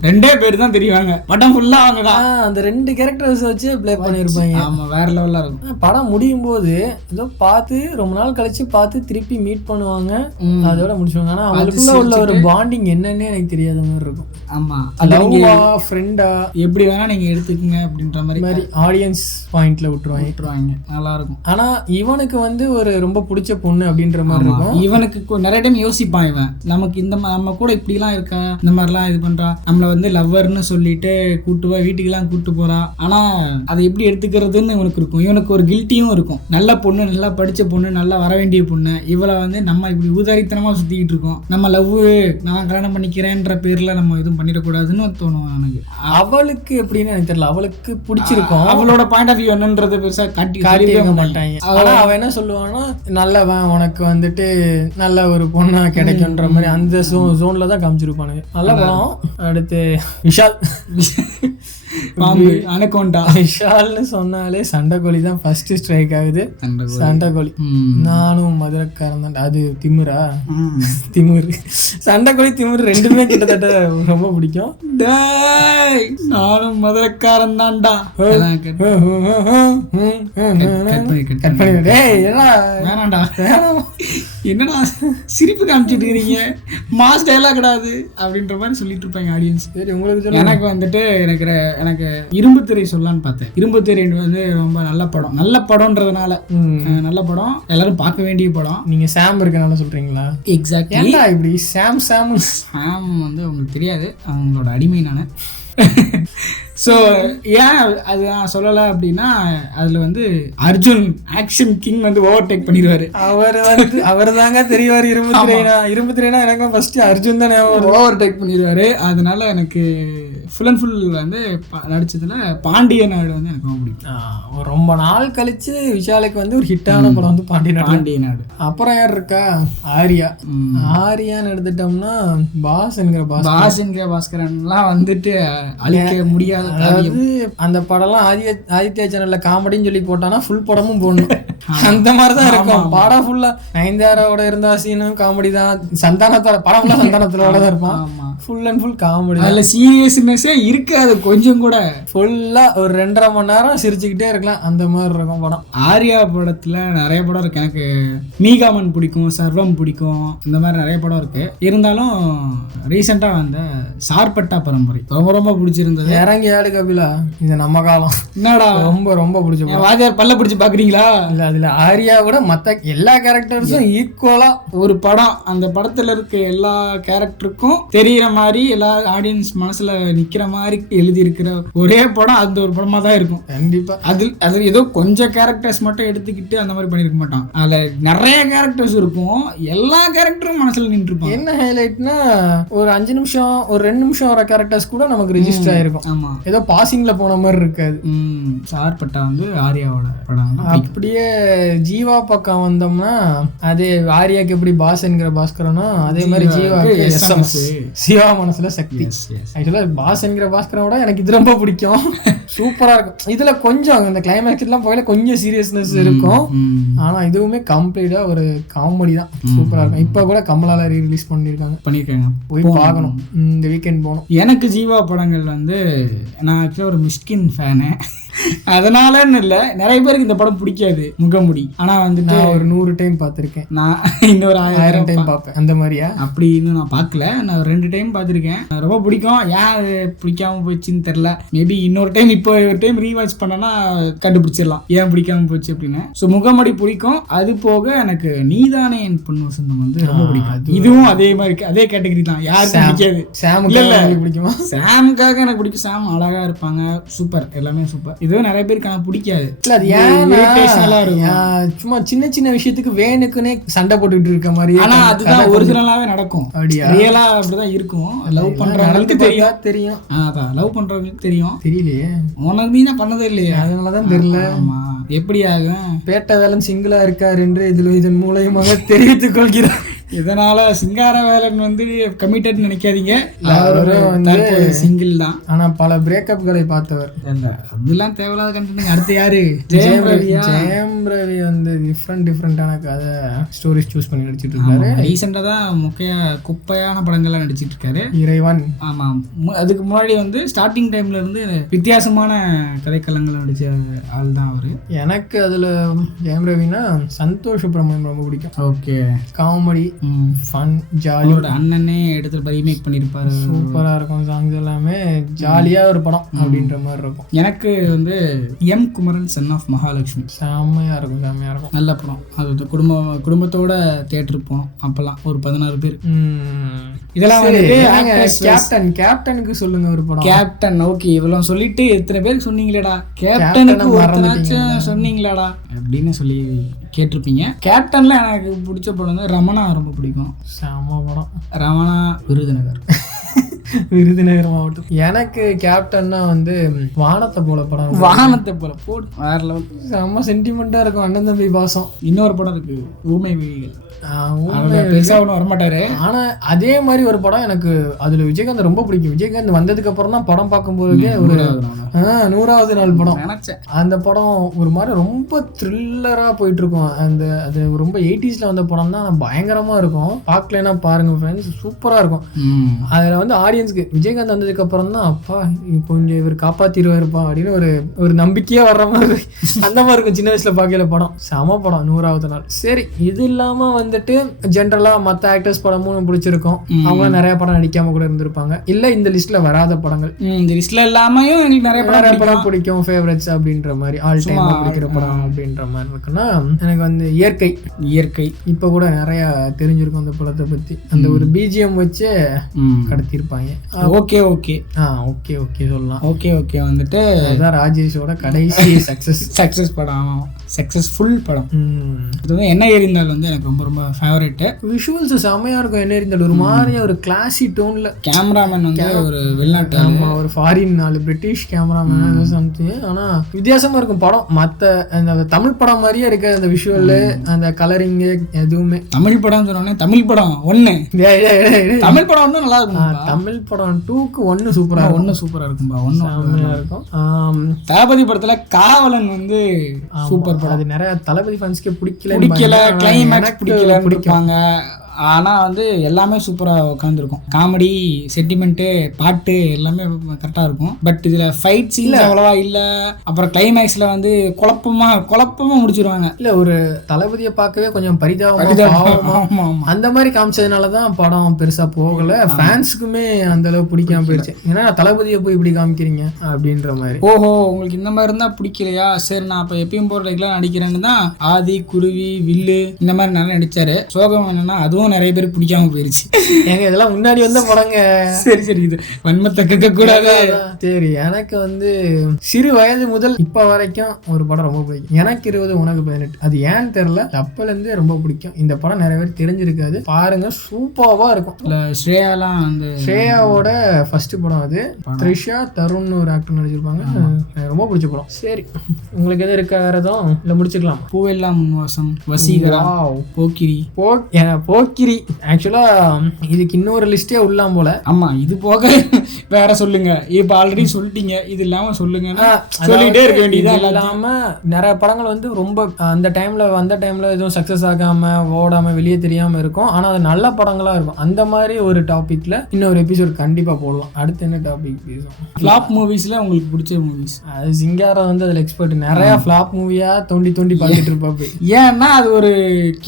2 பேர் தான் தெரியுவாங்க. படம் ஃபுல்லா அவங்க தான் அந்த 2 கேரக்டர்ஸ் வச்சு ப்ளே பண்ணிருப்பாங்க. ஆமா, வேற லெவலா இருக்கும். படம் முடியும் போது ஏதோ பார்த்து ரொம்ப நாள் கழிச்சு பார்த்து திருப்பி மீட் பண்ணுவாங்க, அதோட முடிச்சுவாங்க. ஆனா அவங்களுக்குள்ள உள்ள ஒரு பாண்டிங் என்னன்னே எனக்கு தெரியாத மாதிரி இருக்கும். ஆமா, லவ்வா ஃப்ரெண்டா எப்படி வேணா நீங்க எடுத்துக்கங்க அப்படின்ற மாதிரி ஆடியன்ஸ் பாயிண்ட்ல விட்டுருவாங்க. நல்லா இருக்கும். ஆனா இவனுக்கு வந்து ஒரு ரொம்ப பிடிச்ச பொண்ணு அப்படின்ற மாதிரி இருக்கும். இவனுக்கு நிறைய டைம் யோசிப்பான், இவன் நமக்கு இந்த நம்ம கூட இப்படி எல்லாம் இருக்கா, இந்த மாதிரிலாம் இது பண்றா, நம்மள வந்து லவ்வர்னு சொல்லிட்டு கூட்டு போய் வீட்டுக்கெல்லாம் கூட்டு போறா. ஆனா அதை எப்படி எடுத்துக்கிறதுன்னு இவனுக்கு இருக்கும். இவனுக்கு ஒரு கில்ட்டியும் இருக்கும். நல்ல பொண்ணு, நல்லா படிச்ச பொண்ணு, நல்லா வர வேண்டிய பொண்ணு, இவளை வந்து நம்ம இப்படி ஊதாரித்தனமா சுத்திக்கிட்டு இருக்கோம். நம்ம லவ், நான் கல்யாணம் பண்ணிக்கிறேன்ற பேர்ல நம்ம எதுவும் பண்ணிடக்கூடாதுன்னு தோணும் எனக்கு. அவளுக்கு எப்படின்னு எனக்கு தெரியல. அவளுக்கு பிடிச்சிருக்கும். அவளோட பாயிண்ட் ஆஃப் வியூ என்னன்றது பெருசா காட்டியிருக்க மாட்டாங்க. ஆனா அவன் என்ன சொல்லுவான்னா, நல்லவன், உனக்கு வந்துட்டு நல்ல ஒரு பொண்ணா கிடைக்கும்ன்ற மாதிரி அந்த ஜோன்ல தான் காமிச்சிருப்பானுங்க. நல்ல படம். அடுத்து விஷால். பாம்பு அனகோண்டா. விஷால்னு சொன்னாலே சண்டைக்கோழி தான் ஃபர்ஸ்ட் ஸ்ட்ரைக் ஆகுது. சண்டைக்கோழி. நானும் மதுரைக்காரன் தான். அது திமிரா, திமிர், சண்டைக்கோழி திமிர் ரெண்டுமே கிட்டத்தட்ட ரொம்ப பிடிக்கும். நானும் மதுரைக்காரன் தான்டா. வேணாண்டா, என்னடா சிரிப்பு காமிச்சிட்டு இருக்கீங்க, மாஸ் டைலாக் கிடையாது அப்படின்ற மாதிரி சொல்லிட்டு இருப்பாங்க ஆடியன்ஸ். சரி, உங்களுக்கு எனக்கு வந்துட்டு எனக்கு இரும்பு திரை சொல்லலான்னு பார்த்தேன். இரும்பு திரை வந்து ரொம்ப நல்ல படம். நல்ல படம்ன்றதுனால நல்ல படம், எல்லாரும் பார்க்க வேண்டிய படம். நீங்க சாம் இருக்கனால சொல்றீங்களா? எக்ஸாக்ட்லி. இப்படி சாம் வந்து உங்களுக்கு தெரியாது, அவங்களோட அடிமை நான். ஸோ ஏன் அது நான் சொல்லலை அப்படின்னா, அதில் வந்து அர்ஜுன் ஆக்ஷன் கிங் வந்து ஓவர்டேக் பண்ணிடுவார். அவர் தாங்க தெரிவார். இரும்பு திரைனா எனக்கு ஃபர்ஸ்ட் அர்ஜுன் தான் ஓவர்டேக் பண்ணிடுவார். அதனால எனக்கு ஃபுல் அண்ட் ஃபுல் வந்து நடிச்சதுல பாண்டிய நாடு வந்து எனக்கு ரொம்ப பிடிக்கும். ரொம்ப நாள் கழிச்சு விஷாலுக்கு வந்து ஒரு ஹிட்டான படம் வந்து பாண்டிய நாடு. அப்புறம் யார் இருக்கா? ஆரியான்னு எடுத்துட்டோம்னா பாஸ் என்கிற பாஸ்கரன்லாம் வந்துட்டு அழிக்க முடியாத. அதாவது அந்த படம்லாம் ஆதித்யா சேனல்ல காமெடின்னு சொல்லி போட்டானா ஃபுல் படமும் போடணும். அந்த மாதிரிதான் இருக்கும் படம் ஃபுல்லா. நயன்தாராவோட இருந்தா சீனும் காமெடி தான். சந்தானத்தோட படம் ஃபுல்லா சந்தானத்தோட தான் இருப்பான். Full and full comedy. அதுல சீரியஸ்னஸே இருக்காது கொஞ்சம் கூட. ஃபுல்லா ஒரு 2.5 மணி நேரம் சிரிச்சுக்கிட்டே இருக்கலாம், அந்த மாதிரி இருக்கும் படம். ஆர்யா படத்துல நிறைய படம் இருக்கு. எனக்கு மீகாமன் பிடிக்கும், சர்வம் பிடிக்கும், இந்த மாதிரி நிறைய படம் இருக்கு. இருந்தாலும் ரீசெண்டா வந்த சார்பட்டா பரம்பரை ரொம்ப ரொம்ப பிடிச்சிருந்தது. இறங்கி ஆடு கபிலா, இது நம்ம காலம். என்னடா ரொம்ப ரொம்ப பிடிச்ச வாத்தியார் பல்ல பிடிச்சி பாக்குறீங்களா? இல்ல அதுல ஆர்யா கூட மத்த எல்லா கேரக்டர்ஸும் ஈக்குவலா ஒரு படம். அந்த படத்துல இருக்க எல்லா கேரக்டருக்கும் தெரியற மாதிரி, எல்லா ஆடியன்ஸ் மனசுல நிக்கிற மாதிரி எழுதி இருக்கிற ஒரே படம் அந்த ஒரு படமா தான் இருக்கும். கண்டிப்பா. அது ஏதோ கொஞ்சம் கேரக்டர்ஸ் மட்டும் எடுத்துக்கிட்டு அந்த மாதிரி பண்ணிருக்க மாட்டான். அதுல நிறைய கேரக்டர்ஸ் இருக்கும், எல்லா கேரக்டரும் மனசுல நின்று இருப்பான். என்ன ஹைலைட்னா, ஒரு 5 நிமிஷம் ஒரு 2 நிமிஷம் வர கேரக்டர்ஸ் கூட நமக்கு ரெஜிஸ்டர் ஆயிருக்கும். ஆமா, ஏதோ பாசிங்ல போன மாதிரி இருக்காது. சார்பட்டா வந்து ஆர்யாவோட படம். அப்படியே ஜீவா பக்கம் வந்தோம்னா, அதே ஆர்யாக்கு எப்படி பாஸ் என்கிற பாஸ்கரனோ அதே மாதிரி ஜீவாக்கு எஸ்எம்எஸ், சிவா மனசுல சக்தி. ஆக்சுவலா பாஸ் என்கிற பாஸ்கரோட எனக்கு இது ரொம்ப பிடிக்கும். சூப்பரா இருக்கும். இதுல கொஞ்சம் இந்த கிளைமேக்ஸ் எல்லாம் போயில கொஞ்சம் சீரியஸ்னஸ் இருக்கும். ஆனா இதுவுமே கம்ப்ளீட்டா ஒரு காமெடி தான். சூப்பரா இருக்கும். இப்ப கூட கமலால ரிலீஸ் பண்ணிருக்காங்க. போய் பார்க்கணும், இந்த வீக்கெண்ட் போகணும். எனக்கு ஜீவா படங்கள் வந்து நான் ஆக்சுவலா ஒரு மிஷ்கின் ஃபேனு. அதனாலன்னு இல்லை, நிறைய பேருக்கு இந்த படம் பிடிக்காது முகமுடி. ஆனா வந்து நான் ஒரு 100 டைம் பார்த்துருக்கேன். நான் இன்னொரு 1000 டைம் பார்ப்பேன். அந்த மாதிரியா? அப்படி இன்னும் நான் பார்க்கல. நான் 2 டைம் பார்த்துருக்கேன். ரொம்ப பிடிக்கும். ஏன் அது பிடிக்காம போச்சுன்னு தெரியல. மேபி இன்னொரு டைம் இப்போ ஒரு டைம் ரீவாட்ச் பண்ணனா கண்டுபிடிச்சிடலாம் ஏன் பிடிக்காம போச்சு அப்படின்னு. ஸோ முகமுடி பிடிக்கும். அது போக எனக்கு நீதானே என் பொண்ணு வசந்தம் வந்து ரொம்ப பிடிக்கும். இதுவும் அதே மாதிரி அதே கேட்டகரி தான். யாருக்கும் பிடிக்காது. பிடிக்குமா? சாமுக்காக எனக்கு பிடிக்கும். சாம் அழகா இருப்பாங்க, சூப்பர், எல்லாமே சூப்பர். இதுவும் நிறைய பேருக்கு பிடிக்காது. சும்மா சின்ன சின்ன விஷயத்துக்கு வேணுக்குன்னே சண்டை போட்டுக்கிட்டு இருக்க மாதிரி. ஆனா அதுதான் ஒரிஜினலாவே நடக்கும். ரியலா அப்படிதான் இருக்கும். லவ் பண்றவங்களுக்கு தெரியும். அதான் லவ் பண்றவங்களுக்கு தெரியும். தெரியலையே, உனக்கு நீ தான் பண்ணதே இல்லையே, அதனாலதான் தெரியல. எப்படி ஆகும்? பேட்ட வேலன் சிங்கிளா இருக்காரு என்று இதன் மூலமாக தெரிவித்துக் கொள்கிறார். இதனால சிங்கார வேலன் வந்து கமிட்டட் நினைக்காதீங்க, சிங்கிள் தான். ஆனா பல பிரேக்கப்களை பார்த்தவர். அதெல்லாம் தேவையில்லாத கண்டென்ட். அடுத்து யாரு? ஜெயம் ரவி வந்து டிஃப்ரெண்டான கதை ஸ்டோரிஸ் சூஸ் பண்ணி நடிச்சிட்டு இருக்காரு. ரீசெண்டா தான் குப்பையான படங்கள்லாம் நடிச்சிட்டு இருக்காரு. இறைவன். ஆமா, அதுக்கு முன்னாடி வந்து ஸ்டார்டிங் டைம்ல இருந்து வித்தியாசமான கதைக்களங்கள் நடிச்ச ஆள் தான் அவரு. எனக்கு அதுல ஜெயம் ரவினா சந்தோஷ் சுப்ரமணியம் ரொம்ப பிடிக்கும். Okay, comedy, fun, jolly. அண்ணனே எடுத்து ரீமேக் பண்ணிருப்பாரு. சூப்பரா இருக்கும். சாங்ஸ் எல்லாமே ஜாலியா ஒரு படம் அப்படின்ற மாதிரி இருக்கும். எனக்கு வந்து M Kumaran son of Mahalakshmi செம்மையா இருக்கும். நல்ல படம். அது குடும்பத்தோட தியேட்டருக்கு போனோம். அப்பெல்லாம் ஒரு 16 பேர். இதெல்லாம் கேப்டனுக்கு சொல்லுங்க ஒரு படம். கேப்டன். ஓகே, இவ்வளவு சொல்லிட்டு எத்தனை பேருக்கு சொன்னீங்களேடா கேப்டனுக்கு சொன்னீங்களாடா அப்படின்னு சொல்லி கேட்டிருப்பீங்க. கேப்டன்ல எனக்கு பிடிச்ச படம் வந்து ரமணா ரொம்ப பிடிக்கும். செம படம். ரமணா விருதுநகர் விருதுநகர் மாவட்டம். எனக்கு கேப்டன்னா வந்து வானத்தை போல படம். வானத்தை போல போடு வேற லெவல், செம்ம சென்டிமெண்டா இருக்கும். அண்ணன் தம்பி பாசம். இன்னொரு படம் இருக்கு ஊமை விழிகள், பெருசா ஒன்றும் வரமாட்டாரு. ஆனா அதே மாதிரி ஒரு படம் எனக்கு அதுல விஜயகாந்த் ரொம்ப பிடிக்கும். விஜயகாந்த் வந்ததுக்கு அப்புறம் தான் படம் பார்க்கும்போது ஒரு 100வது நாள் படம் நினைச்சேன். அந்த படம் ஒரு மாதிரி ரொம்ப த்ரில்லரா போயிட்டு இருக்கும். அது ரொம்ப 80sல வந்த படம் தான், பயங்கரமா இருக்கும். பார்க்கலன்னா பாருங்க ஃப்ரெண்ட்ஸ், சூப்பரா இருக்கும். அதுல வந்து ஆடியன்ஸ்க்கு விஜயகாந்த் வந்ததுக்கு அப்புறம் தான் அப்பா கொஞ்சம் இவர் காப்பாத்திடுவாருப்பா அப்படின்னு ஒரு நம்பிக்கையா வர்ற மாதிரி அந்த மாதிரி இருக்கும். சின்ன வயசுல பார்க்கல படம், செம படம் 100வது நாள். சரி, இது இல்லாம வந்துட்டு ஜென்ரலா மத்த ஆக்டர்ஸ் படமும் பிடிச்சிருக்கும். அவங்க நிறைய படம் நடிக்காம கூட இருந்திருப்பாங்க. இல்ல இந்த லிஸ்ட்ல வராத படங்கள், இந்த லிஸ்ட்ல இல்லாமையும் எனக்கு நிறைய படம் பிடிக்கும் ஃபேவரட்ஸ் அப்படின்ற மாதிரி, ஆல் டைம் பிடிக்கிற படம் அப்படின்ற மாதிரி இருக்குன்னா எனக்கு வந்து இயற்கை இப்ப கூட நிறைய தெரிஞ்சிருக்கும் அந்த படத்தை பத்தி. அந்த ஒரு பிஜிஎம் வச்சு கடத்திருப்பாங்க. ஓகே ஓகே சொல்லலாம். ஓகே வந்துட்டு அதான் ராஜேஷோட கடைசி சக்சஸ் படம், சக்சஸ்ஃபுல் படம். இது வந்து என்ன எரிந்தால் வந்து எனக்கு ரொம்ப ரொம்ப ஃபேவரட். விஷுவல்ஸ் செமையா இருக்கும். என்ன எரிந்தால் ஒரு மாதிரி ஒரு கிளாசி டோன்ல. கேமராமேன் வந்து ஒரு வெளிநாட்டு, ஒரு ஃபாரின் ஆளு, பிரிட்டிஷ் கேமராமேன் சம்திங். ஆனா வித்தியாசமா இருக்கும் படம். மத்த அந்த தமிழ் படம் மாதிரியே இருக்கு அந்த விஷுவல், அந்த கலரிங் எதுவுமே. தமிழ் படம் சொன்னோன்னே தமிழ் படம் 1, தமிழ் படம் 1 நல்லா இருக்கும். தமிழ் படம் 2க்கு 1 சூப்பரா இருக்கும்பா. 1 இருக்கும். தளபதி படத்துல காவலன் வந்து சூப்பர். அது நிறைய தளபதி ஃபேன்ஸ்க்கே பிடிக்கல, கிளைமேக்ஸ் பிடிக்கல. ஆனா வந்து எல்லாமே சூப்பரா உட்காந்துருக்கும். காமெடி, சென்டிமெண்ட், பாட்டு எல்லாமே கரெக்டா இருக்கும். பட் இதுல ஃபைட் சீன்ஸ் அவ்வளவா இல்ல. அப்புறம் கிளைமேக்ஸ்ல வந்து குழப்பமா முடிச்சிருவாங்க. இல்ல ஒரு தளபதியை பார்க்கவே கொஞ்சம் பரிதாபமா அந்த மாதிரி காமிச்சதுனாலதான் படம் பெருசா போகல. ஃபேன்ஸுக்குமே அந்த அளவு பிடிக்காம போயிடுச்சு. ஏன்னா தளபதியை போய் இப்படி காமிக்கிறீங்க அப்படின்ற மாதிரி. ஓஹோ, உங்களுக்கு இந்த மாதிரி இருந்தா பிடிக்கலையா, சரி நான் அப்ப எப்பயும் போற ரெகுலர் நடிக்கிறேன்னு தான் ஆதி, குருவி, வில்லு இந்த மாதிரி நல்லா நடிச்சாரு. சோகம் என்னன்னா அதுவும் நிறைய பேர் பிடிக்காம போயிருச்சு. எங்க இதெல்லாம் முன்னாடி வந்த படங்க. சரி இது வன்மத்தை கேட்க கூடாது. சரி, எனக்கு வந்து சிறு வயது முதல் இப்ப வரைக்கும் ஒரு படம் ரொம்ப பிடிக்கும். எனக்கு 20 உனக்கு 18. அது ஏன்னு தெரியல, அப்பல இருந்தே ரொம்ப பிடிக்கும். இந்த படம் நிறைய பேர் தெரிஞ்சிருக்காது, பாருங்க சூப்பரா இருக்கும். ஸ்ரேயாலாம் வந்து ஸ்ரேயாவோட ஃபர்ஸ்ட் படம் அது. த்ரிஷா, தருண் ஒரு ஆக்டர் நடிச்சிருப்பாங்க. ரொம்ப பிடிச்ச படம். சரி, உங்களுக்கு எது இருக்காரதும் இல்ல முடிச்சுக்கலாம். பூவெல்லாம் முன்வாசம், வசீகரா, போக்கிரி. போக்கிரி ஆக்சுவலா இதுக்கு இன்னொரு லிஸ்டே உள்ளாம் போல. ஆமா, இது போக வேற சொல்லுங்க. இப்ப ஆல்ரெடி சொல்லிட்டீங்க, இது இல்லாம சொல்லுங்க. சொல்லிட்டே இருக்க வேண்டியது இல்லாம நிறைய படங்கள் வந்து ரொம்ப அந்த டைம்ல எதுவும் சக்சஸ் ஆகாம ஓடாம வெளியே தெரியாம இருக்கும். ஆனா அது நல்ல படங்களா இருக்கும். அந்த மாதிரி ஒரு டாபிக்ல இன்னொரு எபிசோட் கண்டிப்பா போடலாம். அடுத்து என்ன டாபிக் பேசுவோம்? ஃபிளாப் மூவிஸ்ல உங்களுக்கு பிடிச்ச மூவிஸ்? அது சிங்காரம் வந்து அதுல எக்ஸ்பர்ட். நிறைய ஃபிளாப் மூவியா தோண்டி பார்த்துட்டு இருப்பாப்ப. ஏன்னா அது ஒரு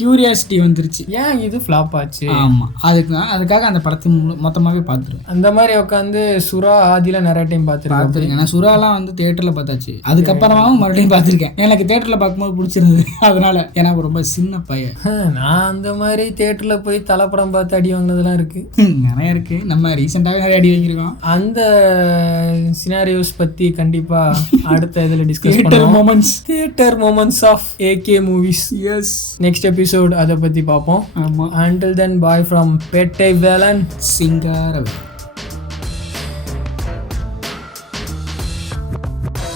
கியூரியாசிட்டி வந்துருச்சு, ஏன் இது ஃபிளாப் ஆச்சு. ஆமா, அதுக்காக அந்த படத்தை மொத்தமாவே பார்த்துருவேன். அந்த மாதிரி உட்காந்து சுறா, ஆதியில நிறைய டைம் பார்த்துருக்கேன். நான் சுறாலாம் வந்து தியேட்டர்ல பார்த்தாச்சு. அதுக்கப்புறமாவும் மறுபடியும் பார்த்துருக்கேன். எனக்கு தியேட்டர்ல பார்க்கும்போது பிடிச்சிருந்தது. அதனால எனக்கு ரொம்ப சின்ன பையன். நான் அந்த மாதிரி தியேட்டர்ல போய் தலைப்படம் பார்த்து அடி வாங்கினதுலாம் இருக்கு, நிறைய இருக்கு. நம்ம ரீசெண்டாவே நிறைய அடி வாங்கியிருக்கோம். அந்த சினாரியோஸ் பத்தி கண்டிப்பா அடுத்த இதுல டிஸ்கஸ் பண்ணுவோம். Theatre moments of AK movies. Yes, next episode அதை பத்தி பார்ப்போம். ஆமா. Until then, bye from Pettai Velan Singaravel.